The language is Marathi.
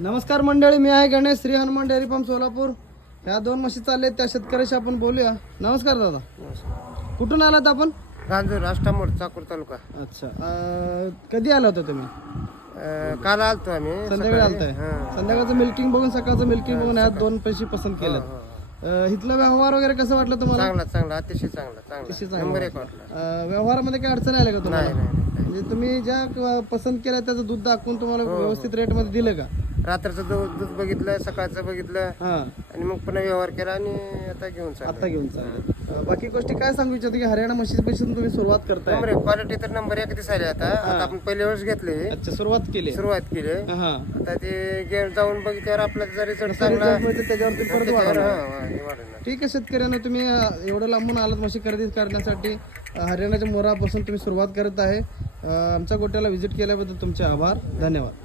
नमस्कार मंडळी मी आहे गणेश श्री हनुमान डेअरी फार्म सोलापूर. ह्या दोन म्हशी चालले त्या शेतकऱ्याशी आपण बोलूया. नमस्कार दादा. कुठून आलात आपण? गांजूर आष्टामोड चाकूर तालुका. अच्छा. अं, कधी आला होता तुम्ही? अं, काल आलतो आम्ही संध्याकाळी आलताय. संध्याकाळचं मिल्किंग बघून सकाळचं मिल्किंग बघून ह्या दोन पैसे पसंत केलेत. अं, इथलं व्यवहार वगैरे कसं वाटलं तुम्हाला? चांगला चांगला अतिशय चांगला अतिशय चांगला चांगला. नंबर एक वाटला. अं, व्यवहारामध्ये काय अडचण आल्या का तुम्हाला? नाही नाही नाही. म्हणजे तुम्ही ज्या पसंत केल्या त्याचं दूध दाखवून तुम्हाला व्यवस्थित रेटमध्ये दिलं का? रात्रीचं दूध दूध बघितलं सकाळचं बघितलं हां. आणि मग पुन्हा व्यवहार केला आणि आता घेऊन चाललो आता घेऊन चालले बाकी गोष्टी काय सांगू इच्छितो की हरियाणा म्हशीपासून तुम्ही सुरुवात करताय? नंबर क्वालिटी तर नंबर एक दिसायला आता. आता आपण पहिल्या वेळेस घेतले. अच्छा सुरुवात केली. सुरुवात केली. हा. आता ते गे- जाऊन बघितल्यावर आपला जर रिझल्ट चांगला परत त्याच्यावर वाढवणार. हा, हा, हे वाढवणार. ठीक आहे शेतकऱ्यांना तुम्ही अं, एवढं लांबून आलात म्हशी खरेदी करण्यासाठी. अं, हरियाणाच्या मोरापासून तुम्ही सुरुवात करत आहे. अं, आमच्या गोट्याला व्हिजिट केल्याबद्दल तुमचे आभार. धन्यवाद.